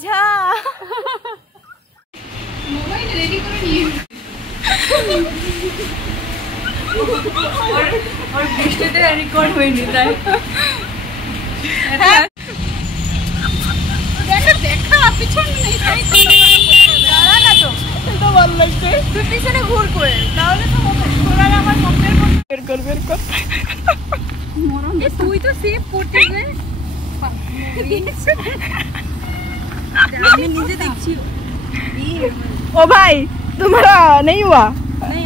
ঝা mobile ready করে নিয়ে और বৃষ্টিতে রেকর্ড হয়নি তাই দেখা দেখা পিছনে নেই দাঁড়া না তো তো ভালো লাগছে তুই পিছনে ঘুর করে তাহলে তো তোরা আমার কম্পেয়ার বের কর তুই তো সেভ করতে গেলে আমি নিজে দেখছি ओ भाई तुम्हारा नहीं हुआ नहीं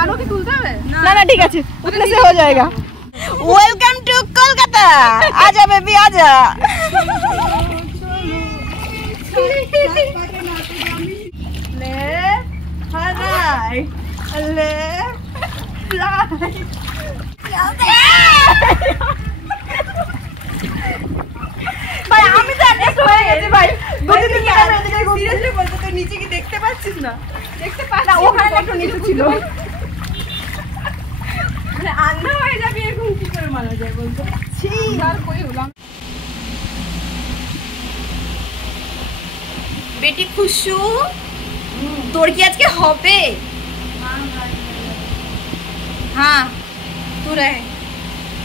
आरो के तुलता है ना ना ठीक है उतने से हो जाएगा वेलकम टू कोलकाता आजा बेबी आजा ले हाय ले ভাই আমি তো অ্যাডজাস্ট হয়ে গেছি ভাই দুদিন থেকে আমি এদিকে সিরিয়াসলি বলতে তুই নিচে কি দেখতে পাচ্ছিস না দেখতে পাচ্ছি না ওখানে একটু নিচে ছিল মানে আন্ধা হয়ে যাবে এরকম কি করে মারা যায় বলতো ছি আর কই হলাম बेटी खुशू তোর কি আজকে হবে हाँ तू रहे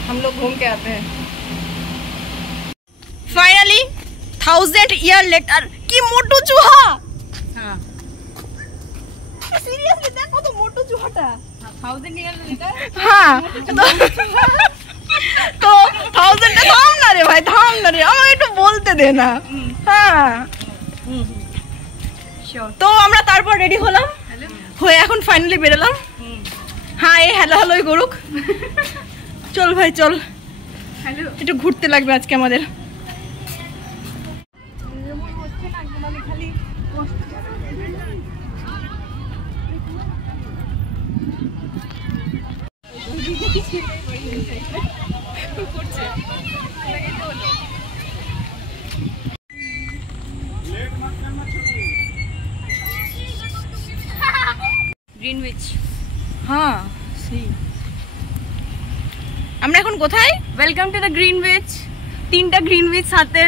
हम लोग घूम के आते हैं फाइनली 1000 ईयर लेटर की मोटू चूहा हां सीरियसली देखो तो मोटू चूहाटा 1000 ईयर लेटर हाँ तो 1000 থাম না রে ভাই থাম না রে আমাকে একটু বলতে দে না হ্যাঁ তো আমরা তারপর রেডি হলাম হয়ে এখন ফাইনালি বেরোলাম হ্যাঁ এই হ্যালো হ্যালোই করুক চল ভাই চল হ্যালো একটু ঘুরতে লাগবে আজকে আমাদের গ্রিনউইচ হ্যাঁ সেই আমরা এখন কোথায় ওয়েলকাম টু দ্য গ্রিনউইচ তিনটা গ্রিনউইচ সাথে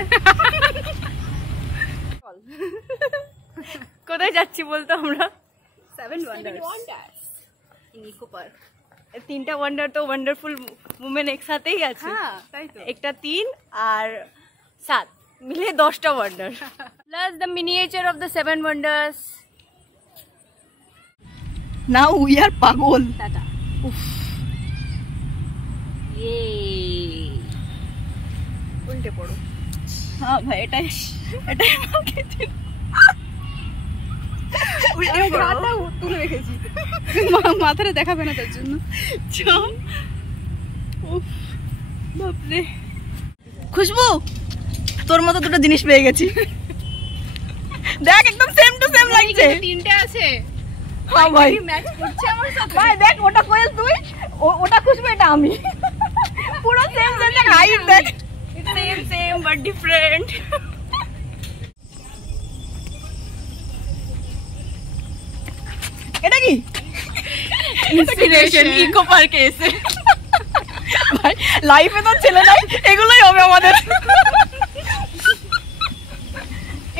কোথায় যাচ্ছি বলতো আমরা 7 ওয়ান্ডার্স ইন ইকো পার্ক তিনটা ওয়ান্ডার তো ওয়ান্ডারফুল वुमेन एक साथ ही আছে হ্যাঁ তাই তো একটা 3 আর 7 মিলে 10টা wonder plus the miniature of the 7 wonders now we are পাগল টাটা উফ ये উল্টে পড়ো হ্যাঁ ভাই এটাই আমাকে দিন উল্টে পড়ো তুলে রেখেছি মাথাটা দেখাবে না তার জন্য উফ বাপরে খুশবু তোর মতো দুটো জিনিস পেয়ে গেছি দেখ একদম সেম টু সেম লাগছে তিনটে আছে হ্যাঁ ভাই ম্যাচ করছে আমার সাথে ভাই দেখ ওটা কোয়েল তুই ওটা খুশবু এটা আমি পুরো সেম সেম দেখ হাইট দেখ সেম সেম বাট ডিফারেন্ট এটা কি ইন্সপিরেশন ইকো পার্কে এসে ভাই লাইফে তো ছেলে নাই এগুলোই হবে আমাদের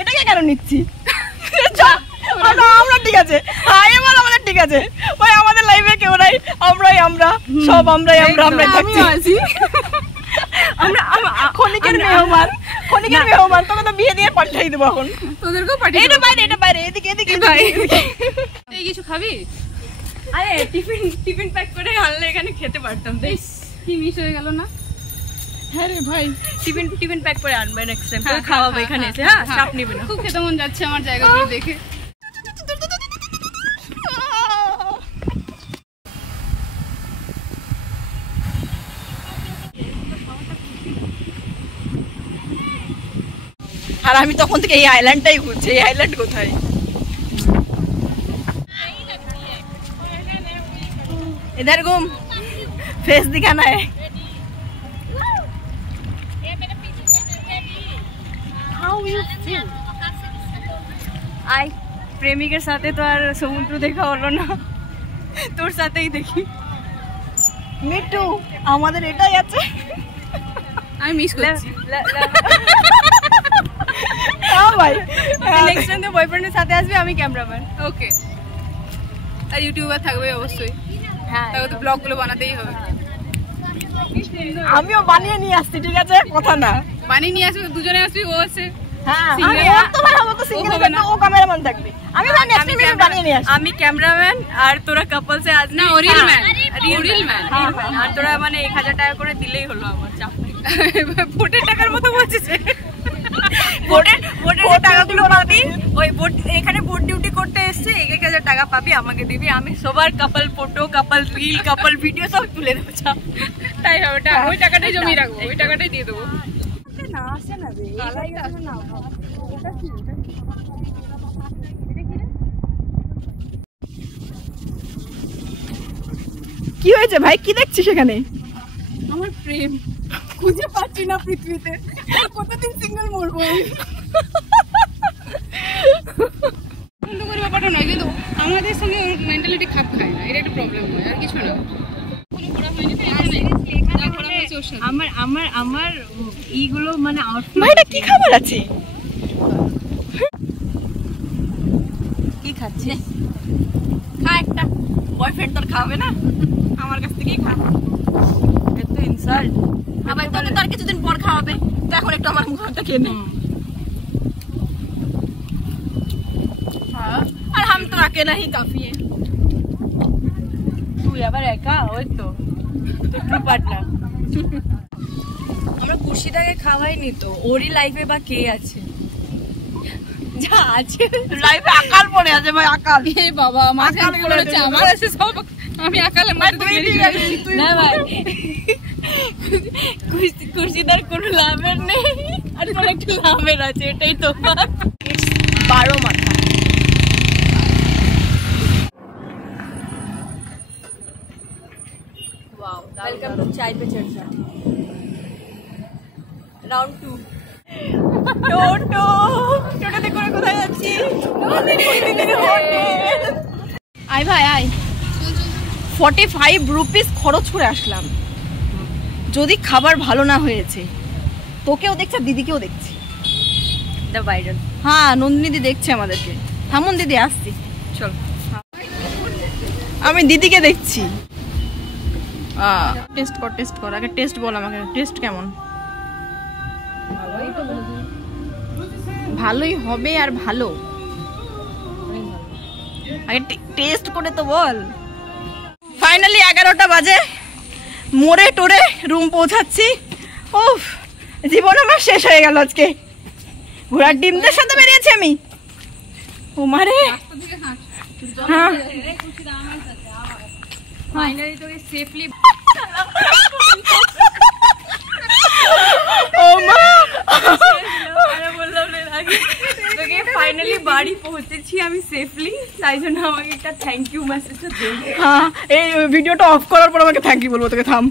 এটাকে কেন নিচ্ছি আমরা ঠিক আছে হ্যাঁ এবার আমাদের ঠিক আছে ভাই আমাদের লাইফে কেউ নাই আমরাই আমরা সব আমরাই থাকছি আমরা ক্ষণিকের মেহমান তোকে তো বিয়ে দিয়ে পাঠাই দেবো এখন তোদেরকেও পাঠিয়ে এটা বাইরে এদিকে ভাই এই কিছু খাবি আরে টিফিন প্যাক করে আনলে এখানে খেতে পারতাম বেশ কি মিস হয়ে গেল না হ্যাঁ রে ভাই টিফিন প্যাক করে আনবে নেক্সট টাইম তোকে খাওয়াবো এখানে এসে হ্যাঁ চাপ নিবে না খুব খেতে মন যাচ্ছে আমার জায়গাগুলো দেখে আর আমি তখন থেকে এই আইল্যান্ডটাই ঘুরছি এই আইল্যান্ড কোথায় इधर घूम फेस दिखाना है How you feel? आई প্রেমিকের সাথে তো আর সমুদ্র দেখা হলো না তোর সাথেই দেখি মিটু আমাদের এটাই আছে আমি মিস করছি হ্যাঁ ভাই নেক্সট টাইম তো বয়ফ্রেন্ডের সাথে আসবে, আমি ক্যামেরাম্যান। ওকে, আর ইউটিউবার থাকবে অবশ্যই। হ্যাঁ, তাহলে তো ব্লগগুলো বানাতেই হবে। আমিও বানিয়ে নিয়ে আসছি, ঠিক আছে, কথা না। বানিয়ে নিয়ে আসবে, দুজনে আসবি, ও আছে। হ্যাঁ, Singer আমি ওর তো ভাই হবো তো সিঙ্গেল হবে না, ও ক্যামেরাম্যান থাকবে। আমি জানি আমি বানিয়ে নিয়ে আসি। আমি ক্যামেরাম্যান আর তোরা কাপলসে আজ না, রিল ম্যান, রিল ম্যান। আর তোরা মানে 1000 টাকা করে দিলেই হলো, আমার চাপ নেই। ভোটের টাকার মতো বলছিস। ভোটের টাকাগুলো পাবি, ওই ভোট এখানে ভোট ডিউটি করতে এসছে, 1000 টাকা পাবি, আমাকে দিবি, আমি সবার কাপল ফটো, কাপল রিল, কাপল ভিডিও সব তুলে দেবো। তাই হবে, ওই টাকাটাই জমিয়ে রাখবো, ওই টাকাটাই দিয়ে দেবো। না আসে না রে, না। কি হয়েছে ভাই, কি দেখছিস এখানে? আমার প্রেম খুঁজে পাচ্ছি না পৃথিবীতে, কতদিন সিঙ্গেল মরবো আমি। বন্ধ করে ব্যাপারটা নয়, কিন্তু আমাদের সঙ্গে ওর মেন্টালিটি খাপ খায় না, এটা একটা প্রবলেম হয়, আর কিছু না। আমার এইগুলো মানে ভাই এটা কি খাবার আছে? কি খাচ্ছিস? খা একটা, বয়ফ্রেন্ড তোর খাবে না, আমার কাছ থেকেই খা। এত ইনসাল্ট। আবার তোকে তার কিছুদিন পর খাওয়াবে, তো এখন একটু আমার মুখটা খেয়ে নে। আর হাম তো अकेला ही काफी है। তুই আবার একা, ওই তো ট্রু পার্টনার। আমরা খুশিদাকে খাওয়াইনি তো, ওরই লাইফে বা কে আছে? যা আছে লাইফে আকাল পড়ে আছে ভাই, আকাল। এ বাবা, মাঝে পড়ে আছে, আমার আছে সব, আমি আকালের মধ্যে তুই না ভাই, খুশিদার কোনো লাভের নেই, আর তোর একটু লাভের আছে, এটাই তো 12 মাথা। वाओ, वेलकम टू चाय पे चर्चा राउंड 2। টোটোতে করে কোথায় যাচ্ছি? আয় ভাই আয়। 45 রুপিস খরচ করে আসলাম। যদি খাবার ভালো না হয়েছে, তোকেও দেখছে, দিদিকেও দেখছি। The viral. হ্যাঁ, নন্দিনী দেখছে আমাদেরকে। থামুন দিদি, আসছি, চল। আমি দিদিকে দেখছি। টেস্ট কর আগে, টেস্ট বল আমাকে, টেস্ট কেমন? ভালোই হবে আর ভালো, আগে টেস্ট করে তো বল। ফাইনালি 11টা বাজে, মোড়ে টোরে রুম পৌঁছাচ্ছি। ওফ, জীবন আমার শেষ হয়ে গেল আজকে। ঘোড়ার ডিমদের সাথে বেরিয়েছি আমি। ও মারে, হ্যাঁ ফাইনালি তোকে সেফলি, ও মা, আরে বললাম না আগে, তোকে ফাইনালি বাড়ি পৌঁছেছি আমি সেফলি, তাই জন্য আমাকে একটা থ্যাংক ইউ মেসেজ দে। হ্যাঁ, এই ভিডিওটা অফ করার পর আমাকে থ্যাংক ইউ বলবো তোকে। থাম।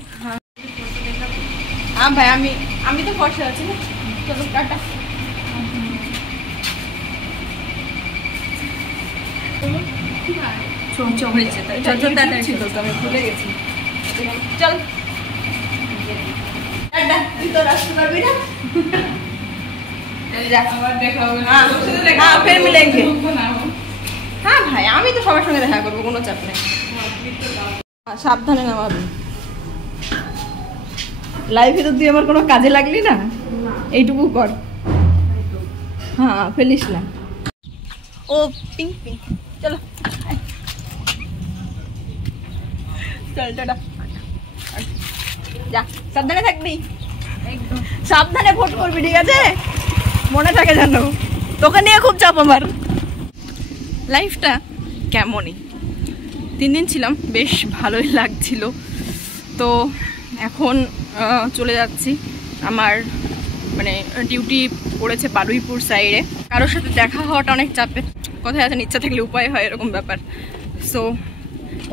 হ্যাঁ ভাই, আমি তো ফর্সা আছি না। চলো টাটা। আমি ভুলে গেছি। চল টাটা, তুই তো রাস্তা পারবি না। ফের মিলেঙ্গে। হ্যাঁ ভাই, আমি তো সবার সঙ্গে দেখা করবো, কোনো চাপ নেই। সাবধানে নামাবি। লাইফে তো তুই আমার কোনো কাজে লাগলি না, এইটুকু কর। হ্যাঁ, ফেলিস না। ও পিঙ্ক পিঙ্ক, চলো চল টাটা। যা, সাবধানে থাকবি, একদম সাবধানে ভোট করবি, ঠিক আছে? মনে থাকে জানো, তোকে নিয়ে খুব চাপ আমার। লাইফটা কেমনই 3 দিন ছিলাম, বেশ ভালোই লাগছিল। তো এখন চলে যাচ্ছি। আমার মানে ডিউটি পড়েছে বারুইপুর সাইডে। কারোর সাথে দেখা হওয়াটা অনেক চাপে, কথায় আছে ইচ্ছা থাকলে উপায় হয়, এরকম ব্যাপার। সো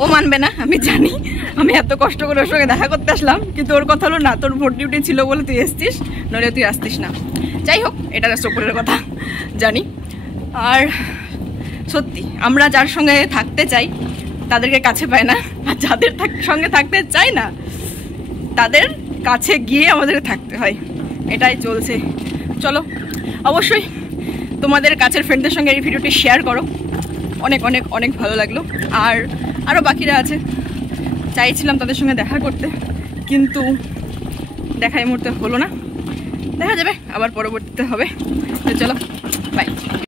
ও মানবে না, আমি জানি। আমি এত কষ্ট করে ওর সঙ্গে দেখা করতে আসলাম, কিন্তু ওর কথা হলো না, তোর ভোট ডিউটি ছিল বলে তুই এসছিস, নইলে তুই আসতিস না। যাই হোক, এটা জাস্ট ওপরের কথা, জানি। আর সত্যি আমরা যার সঙ্গে থাকতে চাই তাদেরকে কাছে পায় না, আর যাদের সঙ্গে থাকতে চাই না তাদের কাছে গিয়ে আমাদের থাকতে হয়। এটাই চলছে। চলো, অবশ্যই তোমাদের কাছের ফ্রেন্ডদের সঙ্গে এই ভিডিওটি শেয়ার করো, অনেক অনেক অনেক ভালো লাগলো। আর আরও বাকিরা আছে, চাইছিলাম তাদের সঙ্গে দেখা করতে, কিন্তু দেখা এই মুহূর্তে হলো না, দেখা যাবে আবার পরবর্তীতে হবে। তো চলো বাই।